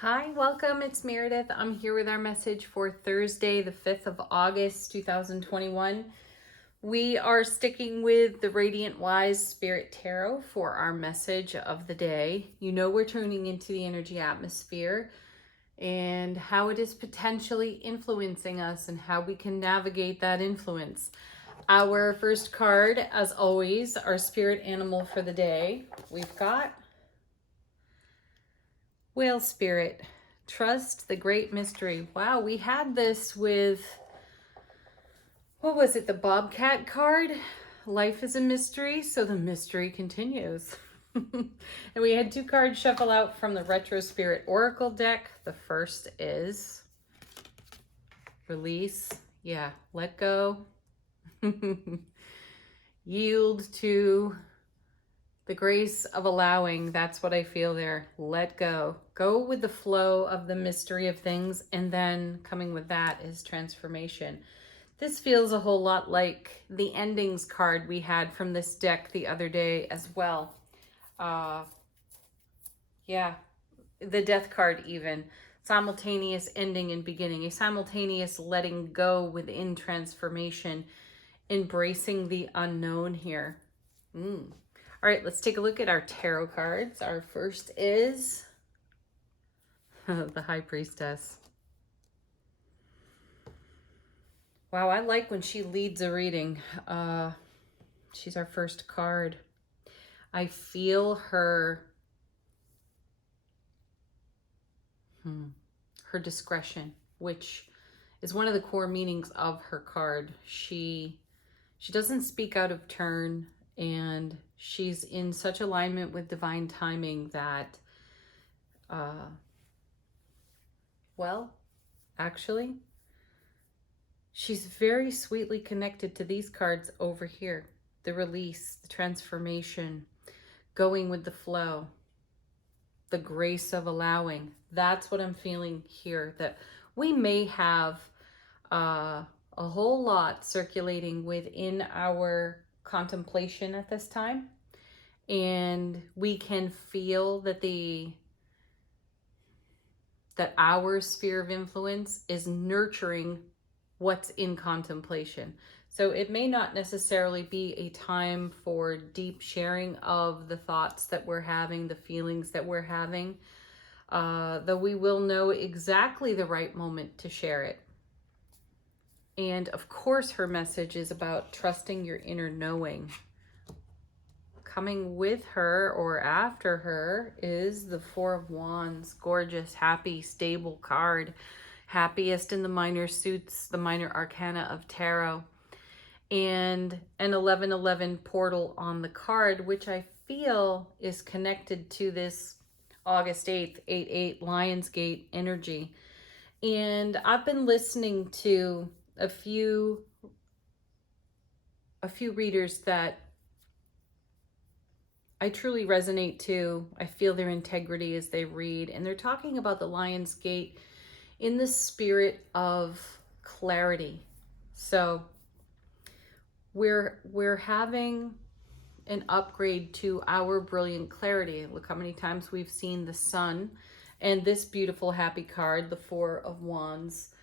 Hi, welcome. It's Meredith. I'm here with our message for Thursday, the 5th of August, 2021. We are sticking with the Radiant Wise Spirit Tarot for our message of the day. You know, we're tuning into the energy atmosphere and how it is potentially influencing us and how we can navigate that influence. Our first card, as always, our spirit animal for the day, we've got Whale Spirit. Trust the great mystery. Wow, we had this with, what was it, the Bobcat card? Life is a mystery, so the mystery continues. And we had two cards shuffle out from the Retro Spirit Oracle deck. The first is release. Yeah, let go. Yield to the grace of allowing. That's what I feel there. Let go. Go with the flow of the mystery of things, and then coming with that is transformation. This feels a whole lot like the endings card we had from this deck the other day as well. Yeah, the death card even. Simultaneous ending and beginning. A simultaneous letting go within transformation. Embracing the unknown here. All right, let's take a look at our tarot cards. Our first is the High Priestess. Wow, I like when she leads a reading. She's our first card. I feel her her discretion, which is one of the core meanings of her card. She doesn't speak out of turn, and she's in such alignment with divine timing that well, actually, she's very sweetly connected to these cards over here. The release, the transformation, going with the flow, the grace of allowing. That's what I'm feeling here, that we may have a whole lot circulating within our contemplation at this time. And we can feel that that our sphere of influence is nurturing what's in contemplation. So it may not necessarily be a time for deep sharing of the thoughts that we're having, the feelings that we're having, though we will know exactly the right moment to share it. And of course, her message is about trusting your inner knowing. Coming with her or after her is the Four of Wands. Gorgeous, happy, stable card. Happiest in the minor suits, the minor arcana of tarot. And an 1111 portal on the card, which I feel is connected to this August 8th, 8/8 Lionsgate energy. And I've been listening to a few readers that I truly resonate to. I feel their integrity as they read, and they're talking about the Lionsgate in the spirit of clarity. So we're having an upgrade to our brilliant clarity. Look how many times we've seen the sun and this beautiful happy card, the Four of Wands.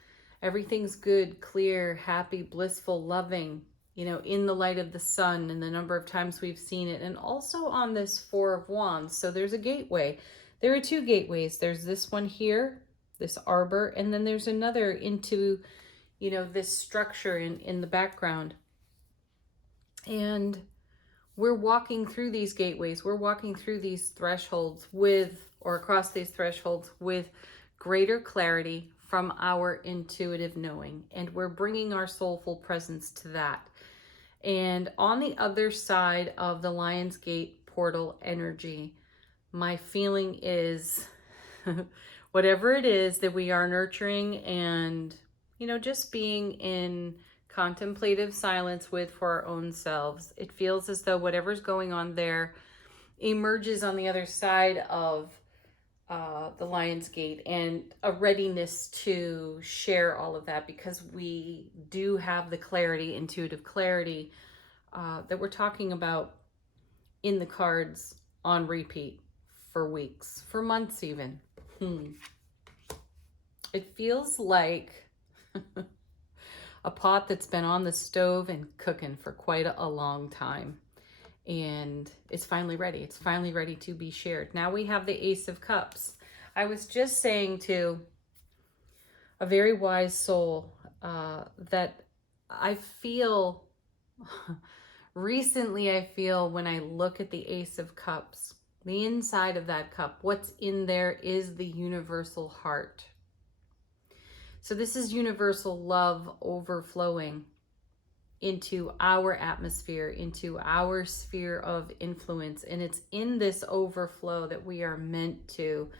Everything's good, clear, happy, blissful, loving, in the light of the sun, and the number of times we've seen it. And also on this Four of Wands, so there's a gateway. There are two gateways. There's this one here, this arbor, and then there's another into, this structure in the background. And we're walking through these gateways. We're walking through these thresholds across these thresholds with greater clarity from our intuitive knowing. And we're bringing our soulful presence to that. And on the other side of the Lionsgate portal energy, my feeling is whatever it is that we are nurturing and, just being in contemplative silence with for our own selves, it feels as though whatever's going on there emerges on the other side of the Lionsgate, and a readiness to share all of that, because we do have the clarity, intuitive clarity, that we're talking about in the cards on repeat for weeks, for months even. It feels like a pot that's been on the stove and cooking for quite a long time. And it's finally ready. It's finally ready to be shared. Now we have the Ace of Cups. I was just saying to a very wise soul that I feel, recently I feel when I look at the Ace of Cups, the inside of that cup, what's in there is the universal heart. So this is universal love overflowing into our atmosphere, into our sphere of influence. And it's in this overflow that we are meant to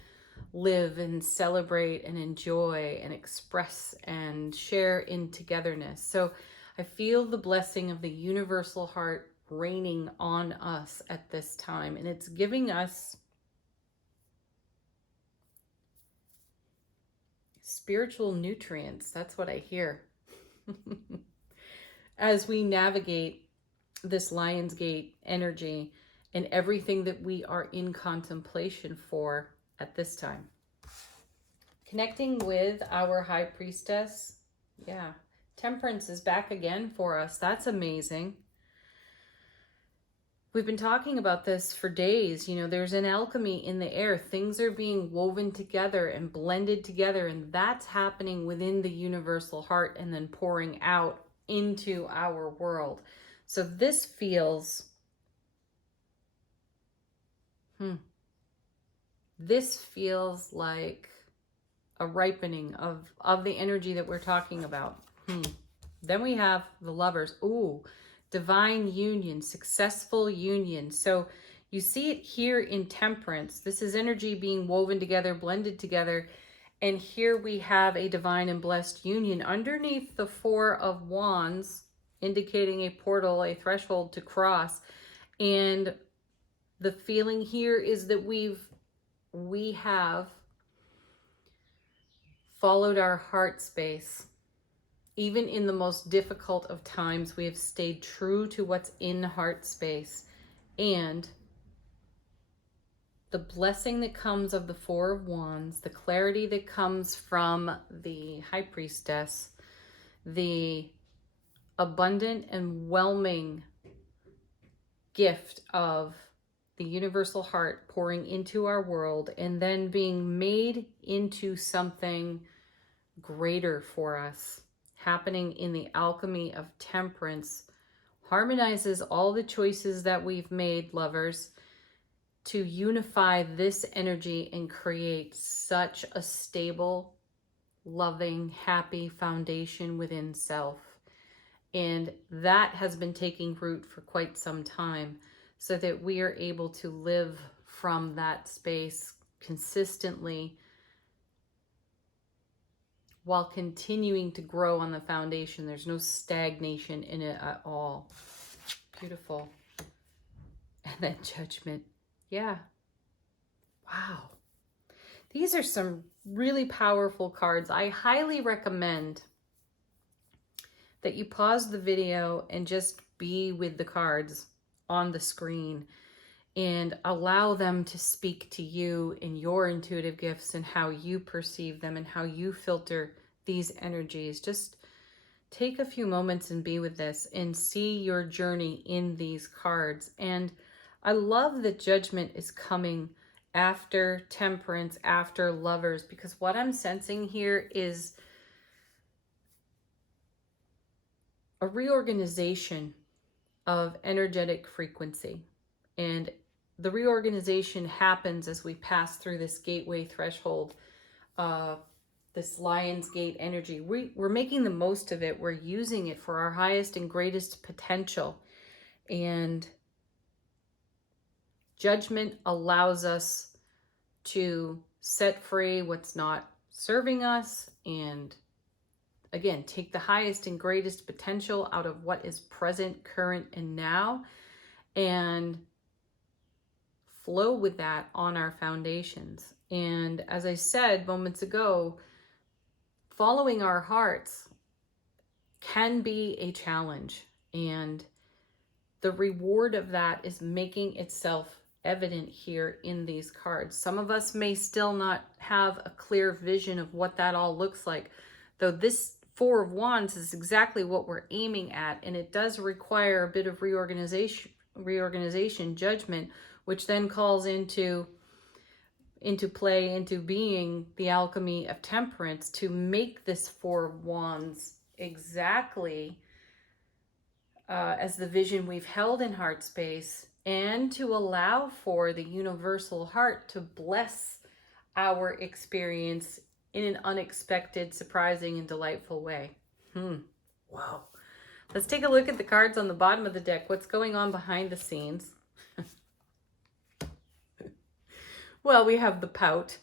live and celebrate and enjoy and express and share in togetherness. So I feel the blessing of the universal heart raining on us at this time. And it's giving us spiritual nutrients. That's what I hear. As we navigate this Lionsgate energy and everything that we are in contemplation for at this time. Connecting with our High Priestess. Yeah. Temperance is back again for us. That's amazing. We've been talking about this for days. You know, there's an alchemy in the air. Things are being woven together and blended together, and that's happening within the universal heart and then pouring out into our world. So this feels, this feels like a ripening of the energy that we're talking about. Then we have the Lovers. Ooh, divine union, successful union. So you see it here in Temperance. This is energy being woven together, blended together. And here we have a divine and blessed union underneath the Four of Wands, indicating a portal, a threshold to cross. And the feeling here is that we have followed our heart space. Even in the most difficult of times, we have stayed true to what's in heart space. And the blessing that comes of the Four of Wands, the clarity that comes from the High Priestess, the abundant and whelming gift of the universal heart pouring into our world and then being made into something greater for us, happening in the alchemy of Temperance, harmonizes all the choices that we've made, lovers, to unify this energy and create such a stable, loving, happy foundation within self. And that has been taking root for quite some time, so that we are able to live from that space consistently while continuing to grow on the foundation. There's no stagnation in it at all. Beautiful. And then Judgment. Yeah. Wow. These are some really powerful cards. I highly recommend that you pause the video and just be with the cards on the screen and allow them to speak to you in your intuitive gifts and how you perceive them and how you filter these energies. Just take a few moments and be with this and see your journey in these cards. And I love that Judgment is coming after Temperance, after Lovers, because what I'm sensing here is a reorganization of energetic frequency. And the reorganization happens as we pass through this gateway threshold, this Lion's Gate energy. We're making the most of it. We're using it for our highest and greatest potential. And Judgment allows us to set free what's not serving us and, again, take the highest and greatest potential out of what is present, current, and now, and flow with that on our foundations. And as I said moments ago, following our hearts can be a challenge. And the reward of that is making itself evident here in these cards. Some of us may still not have a clear vision of what that all looks like, though this Four of Wands is exactly what we're aiming at, and it does require a bit of reorganization, judgment, which then calls into play, into being the alchemy of temperance to make this Four of Wands exactly as the vision we've held in heart space, and to allow for the universal heart to bless our experience in an unexpected, surprising, and delightful way. Wow. Let's take a look at the cards on the bottom of the deck. What's going on behind the scenes? Well, we have the pout.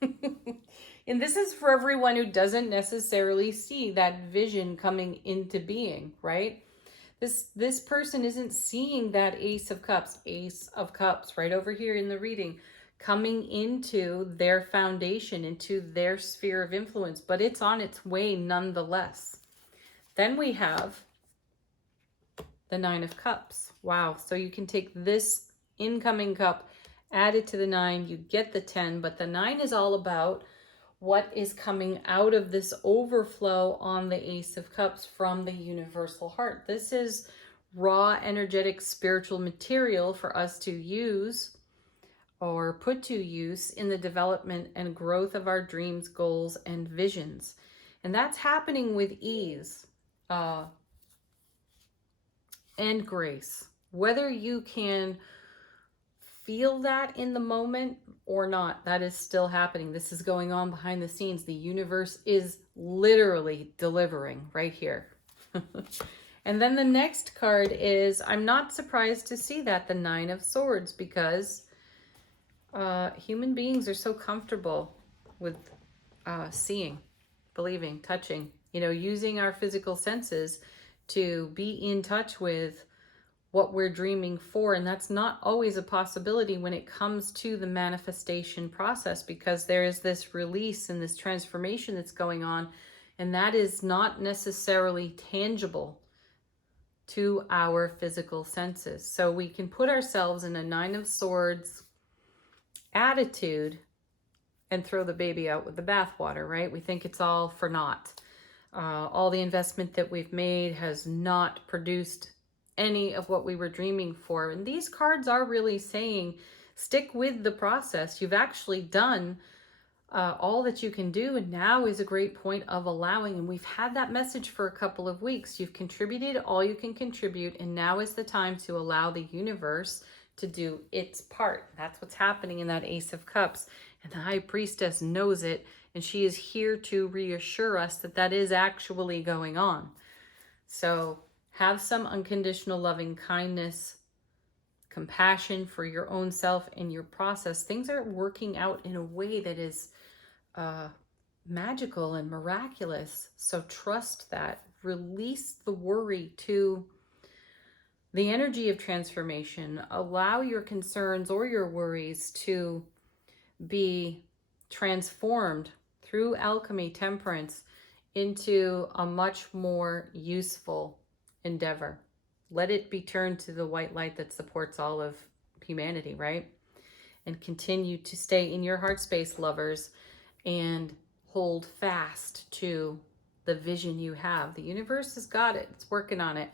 And this is for everyone who doesn't necessarily see that vision coming into being, right? This person isn't seeing that Ace of Cups right over here in the reading, coming into their foundation, into their sphere of influence, but it's on its way nonetheless. Then we have the Nine of Cups. Wow. So you can take this incoming cup, add it to the 9, you get the 10, but the 9 is all about what is coming out of this overflow on the Ace of Cups from the universal heart. This is raw, energetic, spiritual material for us to use or put to use in the development and growth of our dreams, goals, and visions. And that's happening with ease and grace. Whether you can feel that in the moment or not, that is still happening. This is going on behind the scenes. The universe is literally delivering right here. And then the next card is, I'm not surprised to see that, the Nine of Swords, because human beings are so comfortable with seeing, believing, touching, using our physical senses to be in touch with what we're dreaming for. And that's not always a possibility when it comes to the manifestation process, because there is this release and this transformation that's going on, and that is not necessarily tangible to our physical senses. So we can put ourselves in a Nine of Swords attitude and throw the baby out with the bathwater, right? We think it's all for naught. All the investment that we've made has not produced any of what we were dreaming for. And these cards are really saying, stick with the process. You've actually done all that you can do, and now is a great point of allowing. And we've had that message for a couple of weeks. You've contributed all you can contribute, and now is the time to allow the universe to do its part. That's what's happening in that Ace of Cups, and the High Priestess knows it, and she is here to reassure us that that is actually going on. So have some unconditional loving kindness, compassion for your own self and your process. Things are working out in a way that is magical and miraculous. So trust that. Release the worry to the energy of transformation. Allow your concerns or your worries to be transformed through alchemy, temperance, into a much more useful endeavor. Let it be turned to the white light that supports all of humanity, right? And continue to stay in your heart space, lovers, and hold fast to the vision you have. The universe has got it. It's working on it.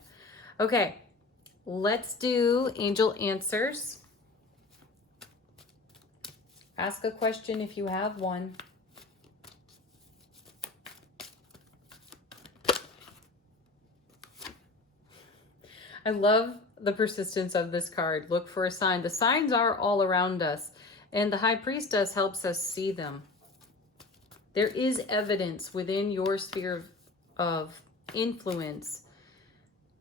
Okay, let's do angel answers. Ask a question if you have one. I love the persistence of this card. Look for a sign. The signs are all around us, and the High Priestess helps us see them. There is evidence within your sphere of influence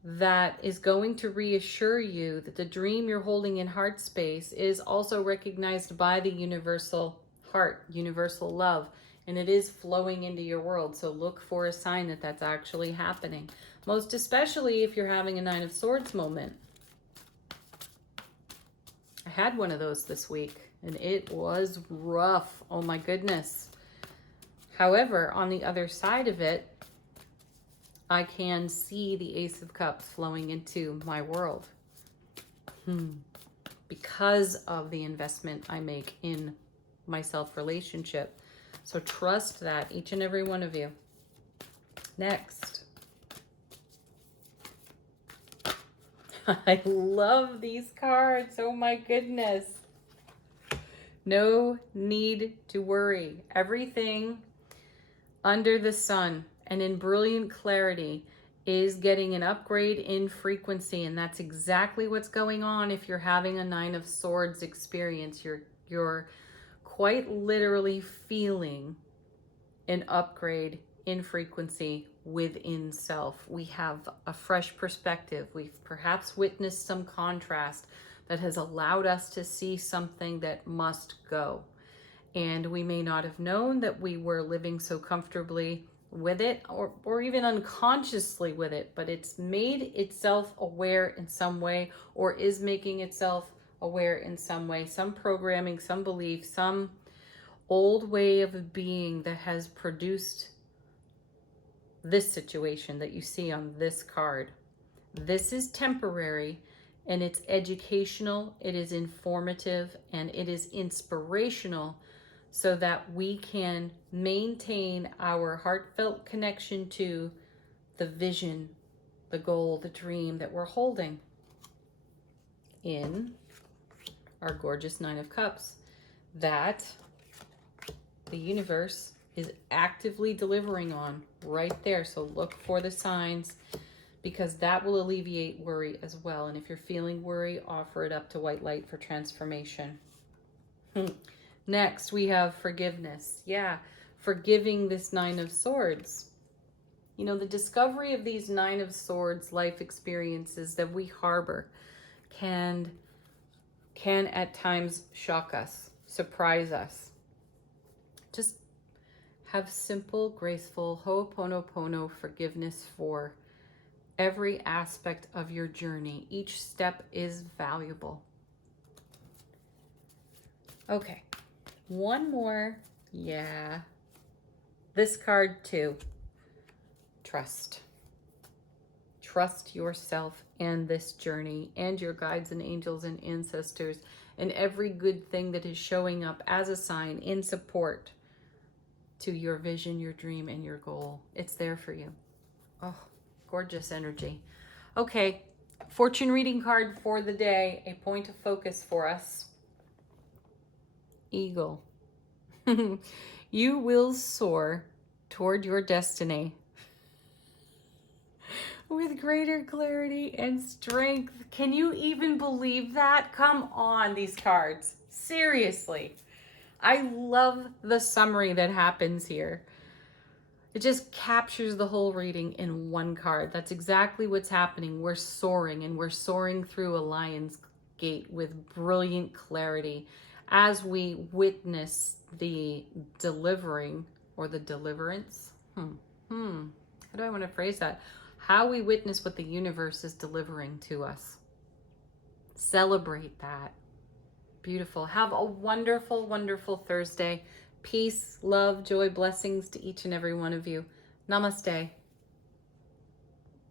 that is going to reassure you that the dream you're holding in heart space is also recognized by the universal heart, universal love, and it is flowing into your world. So look for a sign that that's actually happening. Most especially if you're having a Nine of Swords moment. I had one of those this week, and it was rough. Oh my goodness. However, on the other side of it, I can see the Ace of Cups flowing into my world. because of the investment I make in my self-relationship. So trust that, each and every one of you. Next. I love these cards. Oh my goodness. No need to worry. Everything under the sun and in brilliant clarity is getting an upgrade in frequency, and that's exactly what's going on if you're having a Nine of Swords experience. You're quite literally feeling an upgrade in frequency within self. We have a fresh perspective. We've perhaps witnessed some contrast that has allowed us to see something that must go. And we may not have known that we were living so comfortably with it, or even unconsciously with it, but it's made itself aware in some way, or is making itself aware in some way, some programming, some belief, some old way of being that has produced this situation that you see on this card. This is temporary, and it's educational, it is informative, and it is inspirational, so that we can maintain our heartfelt connection to the vision, the goal, the dream that we're holding in our gorgeous Nine of Cups, that the universe is actively delivering on right there. So look for the signs, because that will alleviate worry as well. And if you're feeling worry, offer it up to white light for transformation. Next, we have forgiveness. Yeah, forgiving this Nine of Swords. You know, the discovery of these Nine of Swords life experiences that we harbor can at times shock us, surprise us. Just have simple, graceful Ho'oponopono forgiveness for every aspect of your journey. Each step is valuable. Okay, one more. Yeah, this card too. Trust. Trust yourself and this journey and your guides and angels and ancestors and every good thing that is showing up as a sign in support to your vision, your dream, and your goal. It's there for you. Oh, gorgeous energy. Okay, fortune reading card for the day, a point of focus for us. Eagle. You will soar toward your destiny with greater clarity and strength. Can you even believe that? Come on, these cards. Seriously. I love the summary that happens here. It just captures the whole reading in one card. That's exactly what's happening. We're soaring, and we're soaring through a lion's gate with brilliant clarity as we witness the delivering or the deliverance. How do I want to phrase that? How we witness what the universe is delivering to us. Celebrate that. Beautiful. Have a wonderful, wonderful Thursday. Peace, love, joy, blessings to each and every one of you. Namaste.